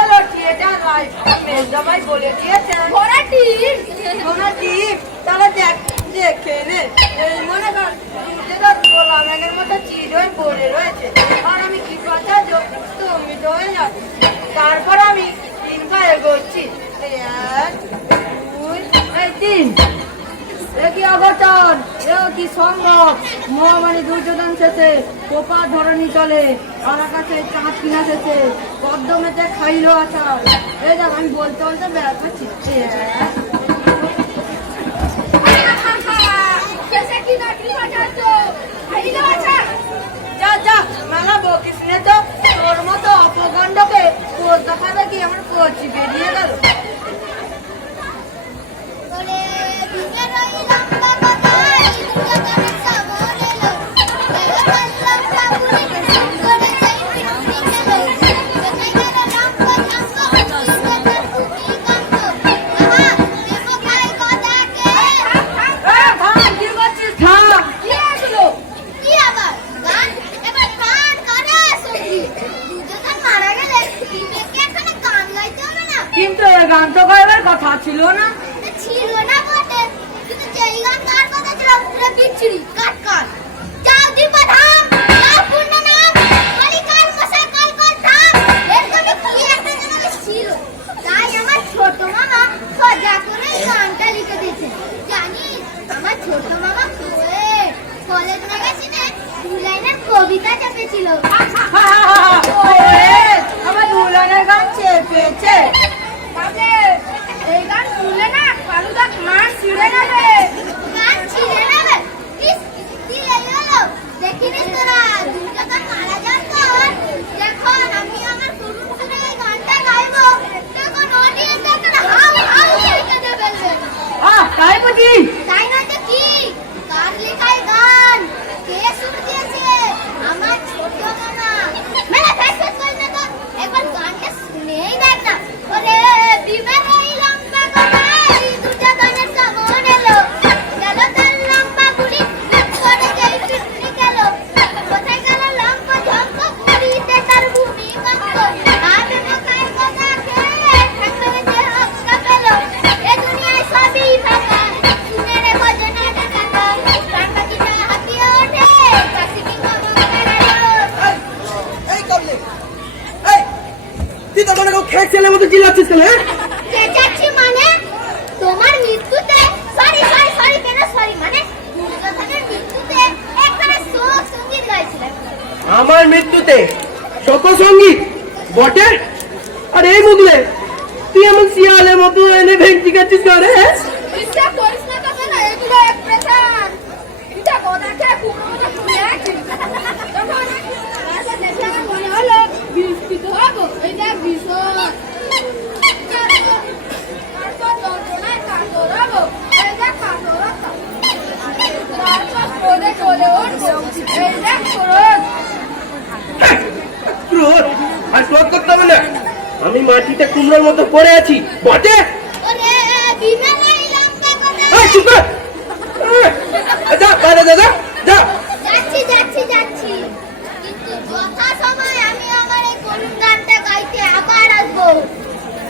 হলো theatre life মেজদামাই বলে দিয়েছেন। ঘোড়া টিম শোনা টিপ। তাহলে দেখ দেখে নে। এই মনে কর যেটা গোলাম একের মতো চিজ হয়ে পড়ে রয়েছে। আর আমি কি কথা স্তম্ভিত হয়ে যাচ্ছি তারপর আমি তিন পা এগোচ্ছি। এক দুই তিন। এ কি অঘটন? এ কি সম্ভব মহামারী দুর্যোধন শেষে কোপা ধরনি চলে আর কাছে চাঁদ কিনা শেষে পদ্মমেতে খাইলো আচার। এই দেখ, আমি বলতে বলতে বেড়া করছি এক শেষে কি নাটকি বাজাচ্ছো খাইলো যা যা, মেলা বকিস তো। তোর মতো অপগণ্ডকে পোজ দেখাবে কি? আমার কচি বেরিয়ে গেল। ছিল না ছিল না বটে কিন্তু গান গাওয়ার কথা ছিল পুরো বিচ্ছিরি কাট কাট যাও দীপা ধাম যাও পূর্ণ নাম কালিকার মশাই কাল কাল ধাম এরকম কি একটা যেন ছিল তাই আমার ছোট মামা সজা করে গানটা লিখে দিয়েছে জানিস আমার ছোট মামা পোয়েট কলেজ ম্যাগাজিনে দু লাইনের কবিতা চেপেছিল ওরে, আমার দুলানের গান চেপেছে বাজে এই গান শুনলে না কালুদা কান ছিঁড়ে যাবে কান ছিঁড়ে হলো দেখিনিস তোরা। তুই তো মনে খেয়ে ছেলের মতো চিল্লাচ্ছিস কেন হ্যাঁ? চেঁচাচ্ছি মানে? তোমার মৃত্যুতে সরি সরি সরি কেন সরি মানে দুর্যোধনের মৃত্যুতে একবারে শোক সংগীত গাইছিলেন আমার মৃত্যুতে শত সংগীত বটে? আর এই মুগলে তুই এমন শিয়ালের মতো এনে ভেঙচি গেছিস কেন রে? করিস না এগুলো এক্সপ্রেশন এটা কথা কে পুরো কথা শুনে আছি তখন আচ্ছা দেখে আমার মনে হলো বিস্মিত হব এটা ভীষণ তারপর যন্ত্রণায় কাতর হব এটা কাতরতা তারপর ক্রোধে চলে উঠবো এইটা ক্রোধ ক্রোধ আর ক্রোধ করতে হবে না আমি মাটিতে কুমড়োর মতো পড়ে আছি। বটে? যা বাইরে যা। যাচ্ছি যাচ্ছি যাচ্ছি। কিন্তু যথা সময় আমি আমার এই করুণ গানটা গাইতে আবার আসব।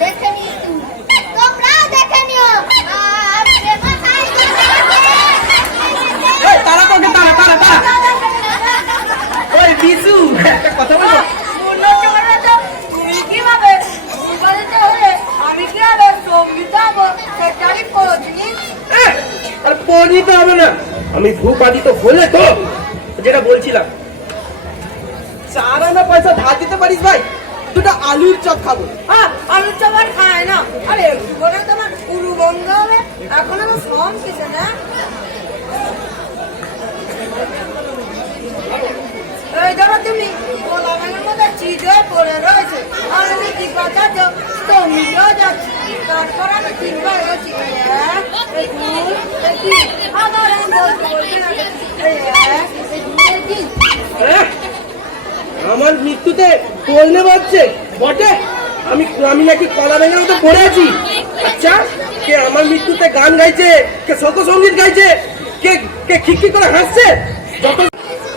দেখে নিও। তোমরাও দেখে নিও। আমি দিতে হলে তো যেটা বলছিলাম। চার আনা পয়সা ধার দিতে পারিস ভাই? দুটো আলুর চপ খাব। আলুর চপ আর খায় খাই না। আরে তোমার উরু বন্ধ হবে। এখন আমার শ্রম কিছু না এই ধরো তুমি পড়ে রয়েছে। আর আমি কি কথা যাচ্ছি। তারপর আমি আমার মৃত্যুতে বললে বাজছে বটে? আমি আমি নাকি কলা ভেঙে মতো পড়ে আছি। আচ্ছা কে আমার মৃত্যুতে গান গাইছে? কে সংগীত গাইছে? কে কে খিকি করে হাসছে? যত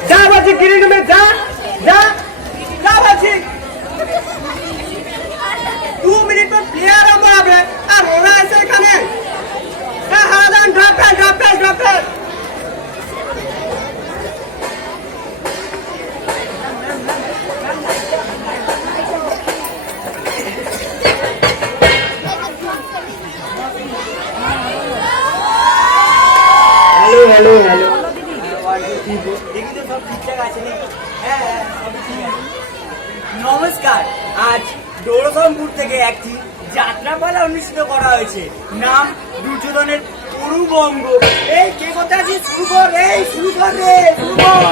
যা বাজে নেবে, যা যা। છે ટુ મિનિટ પ્લેયર રમવા આપણે આ રોડા છે নমস্কার। আজ দৌড়সম্পুর থেকে একটি যাত্রাপালা অনুষ্ঠিত করা হয়েছে। নাম দুর্যোধনের পুরুবঙ্গ এই কে কথা আছে শুরু কর এই শুরু কর রে শুরু কর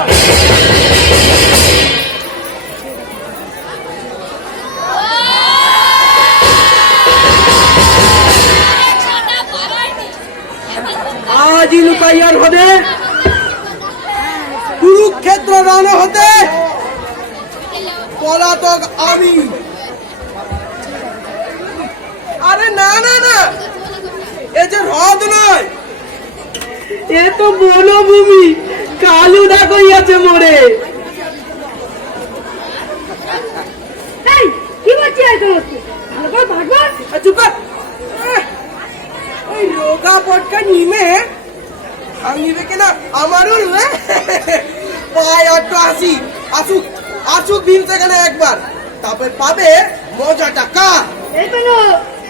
আজই লুকাইয়ার হবে। কুরুক্ষেত্র রণ হতে পলাতক আমি। আরে না না না। এ যে হ্রদ নয় এ তো বনভূমি। কালু ডাক হইয়াছে মোরে কি বলছিস এই সমস্ত ভাগবত চুপ কর। ওই রোগা পটকা নিমে ভাঙিবে কিনা আমারও পায় একটু আসি আসুক। আসুক দিন সেখানে একবার। তারপরে পাবে মজা টাকা এই কেন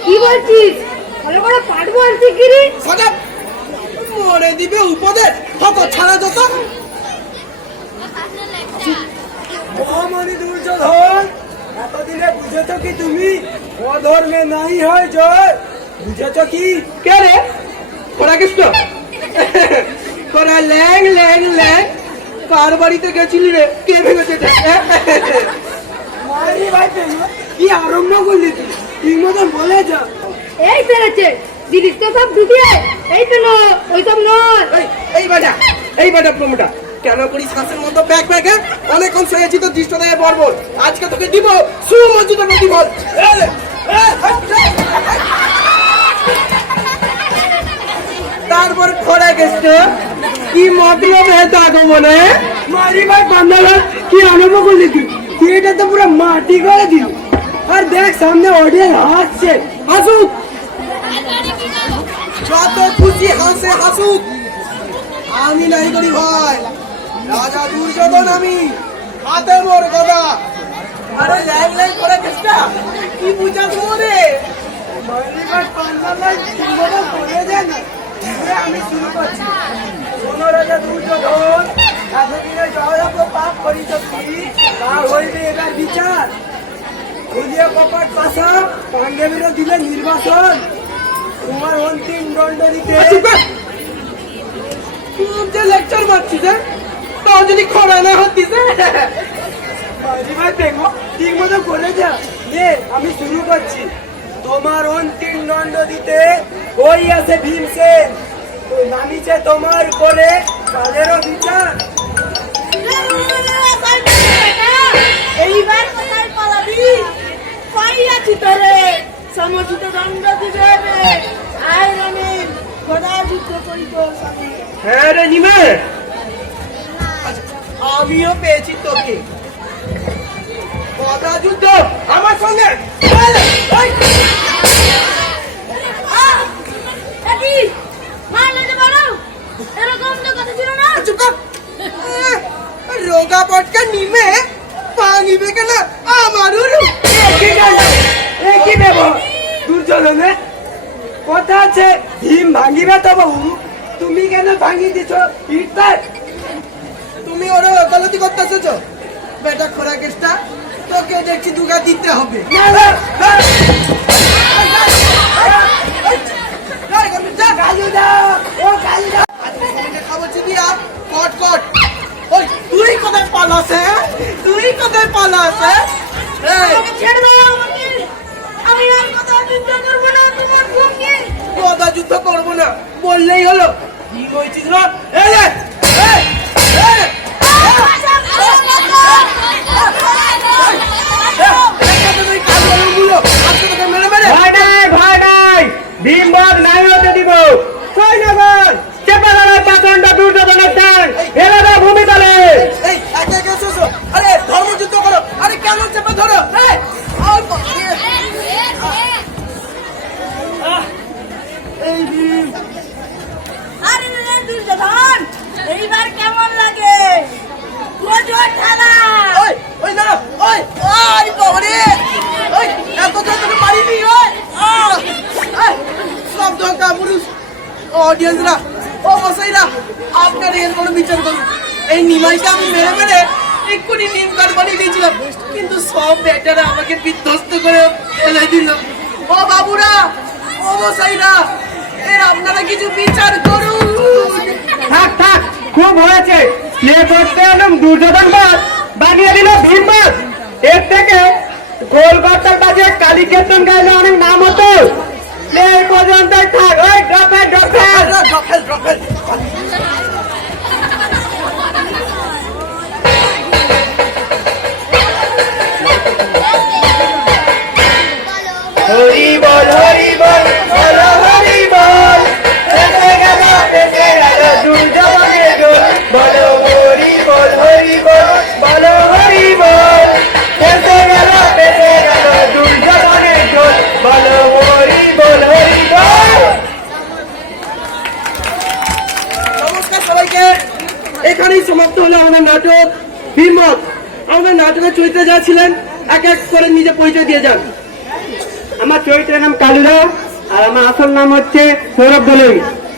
কি বলছিস? ভালো করে পাঠ বলছি গিরি। সজাব মরে দিবে উপদেশ হত ছাড়া যত। মহামণি দুর্যোধন এতদিনে বুঝেছ কি তুমি? অধর্মে নাই হয় জয়। বুঝেছ কি? কে রে? ওরা কৃষ্ণ তোরা ল্যাং ল্যাং ল্যাং। কার বাড়িতে গেছিলি রে? কে এটা? মারি ভাই কি আরম্ভ করলি তুই? ঠিক মতন বলে যা। এই পেরেছে জিনিস তো সব ঢুকিয়ে এই তো ওই সব নয়। এই, বাজা এই বাজা প্রমোটা কেন করি শ্বাসের মতো? ব্যাগ ব্যাগে অনেকক্ষণ শুয়েছি তো দৃষ্ট দেয় বর্বর আজকে তোকে দিব সুমঞ্জিত প্রতিফল তারপর খোলা গেছে। কি মতলব হেতো আগমনে মারি ভাই বান্দালা কি আরম্ভ করলি তুই? এটা তো পুরো মাটি করে দিল। আর দেখ, সামনে অডিয়েন্স হাসছে। হাসুক। যত খুশি হাসে, হাসুক। আমি নাই করি ভাই। রাজা দুর্যোধন আমি। হাতে মোর গদা। আরে ল্যাং ল্যাং করে কেসটা কি বুঝাস মোরে মারি ভাই বান্দালা মতন বলে দেন এবারে আমি শুরু করছি শোনো দুর্যোধন এতদিনে জয়ক পাপ করিত কি তার হইবে এবার বিচার খুলিয়া কপাট পাশা পাণ্ডবের দিলে নির্বাচন তোমার অন্তিম দণ্ড দিতে চুপ কর। খুব যে লেকচার মারছিস হ্যাঁ? তাও যদি খরা না হতিস? ভাই দেখো ঠিক মতো করে যা আমি শুরু করছি তোমার অন্তিম দণ্ড দিতে ওই আছে ভীমসেন নামিছে তোমার কোলে কালেরও বিচার। এইবার কোথায় পালাবি? পাইয়াছি তোরে। সমচিত দণ্ড দিবে আয় রমিন গদা যুদ্ধ করি তোর সাথে হ্যাঁ রে নিমে আচ্ছা, আমিও পেয়েছি তোকে। গদা যুদ্ধ আমার সঙ্গে এই, এই, আহ! একি মারলে যে বলো এরকম তো কথা ছিল না চুপ কর। রোগা পটকা নিমে ভাঙিবে কেন আমারও কি দেব দুর্যোধনে কথা আছে ভীম ভাঙিবে তো বাবু তুমি কেন ভাঙি দিছ ইটটা তুমি ওরা ওকালতি করতে এসেছ বেটা খোরা কেসটা তোকে দেখছি দুগা দিতে হবে না না না। কালু দাও ও কালু দাও খাব দিয়া কট কট ওই তুই কোথায় পালাস হ্যাঁ? তুই কোথায় পালাস হ্যাঁ? এই, আমাকে ছেড়ে দাও আমাকে আমি আর কথা যুদ্ধ করব না তোমার সঙ্গে গদা যুদ্ধ করব না বললেই হলো কি হয়েছিস না এই, আঙুল চেপে ধরো। এইবার কেমন লাগে? ওই ওই না ওই। ওই এত সব ধোকা পুরুষ। অডিয়েন্সরা ও মশাইরা আপনার এর কোনো বিচার করুন। এই নিমাইকে আমি মেরে মেরে এক্ষুনি নিম কার্ড বানিয়ে দিয়েছিলাম কিন্তু সব ব্যাটারা আমাকে বিধ্বস্ত করে ফেলে দিল। ও বাবুরা ও বসাইরা এর আপনারা কিছু বিচার করুন। থাক থাক খুব হয়েছে। প্লে করতে এলাম দুর্যোধন বাদ বানিয়ে দিল ভীমবাদ এর থেকে গোলগপ্পার বাজে কালী কীর্তন গাইলে অনেক নাম হতো। প্লে পর্যন্তই থাক। ওই ড্রপে ড্রপে। ড্রপেল ড্রপেল ভীমত আমাদের নাটকের চরিত্রে যা ছিলেন এক এক করে নিজে পরিচয় দিয়ে যান আমার চরিত্রের নাম কালুদা আর আমার আসল নাম হচ্ছে সৌরভ দলই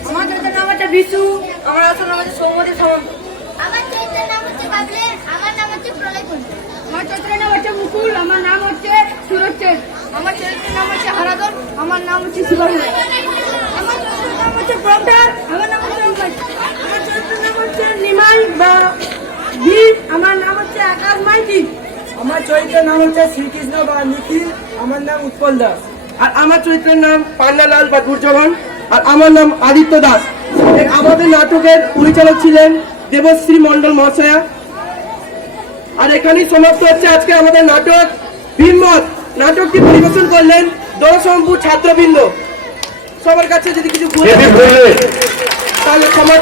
আমার চরিত্রের নাম হচ্ছে বিশু আমার আসল নাম হচ্ছে সৌমতি সামন্ত আমার চরিত্রের নাম হচ্ছে বাবলে আমার নাম হচ্ছে প্রলয় আমার চরিত্রের নাম হচ্ছে মুকুল আমার নাম হচ্ছে সুরজ চেন আমার চরিত্রের নাম হচ্ছে হারাদন আমার নাম হচ্ছে শিবাহু আমার চরিত্রের নাম হচ্ছে প্রমটার আমার নাম হচ্ছে আমার চরিত্রের নাম হচ্ছে নিমাই বা আমার নাম হচ্ছে আকাশ মাইতি। আমার চরিত্রের নাম হচ্ছে শ্রীকৃষ্ণ বা নিখিল আমার নাম উৎপল দাস। আর আমার চরিত্রের নাম পান্নালাল বা দুর্যোধন আর আমার নাম আদিত্য দাস। আমাদের নাটকের পরিচালক ছিলেন দেবশ্রী মন্ডল মহাশয়া। আর এখানেই সমাপ্ত হচ্ছে আজকে আমাদের নাটক। ভীমমত নাটকটি পরিবেশন করলেন দশমপুর ছাত্রবৃন্দ। সবার কাছে যদি কিছু ভুল। তাহলে ক্ষমা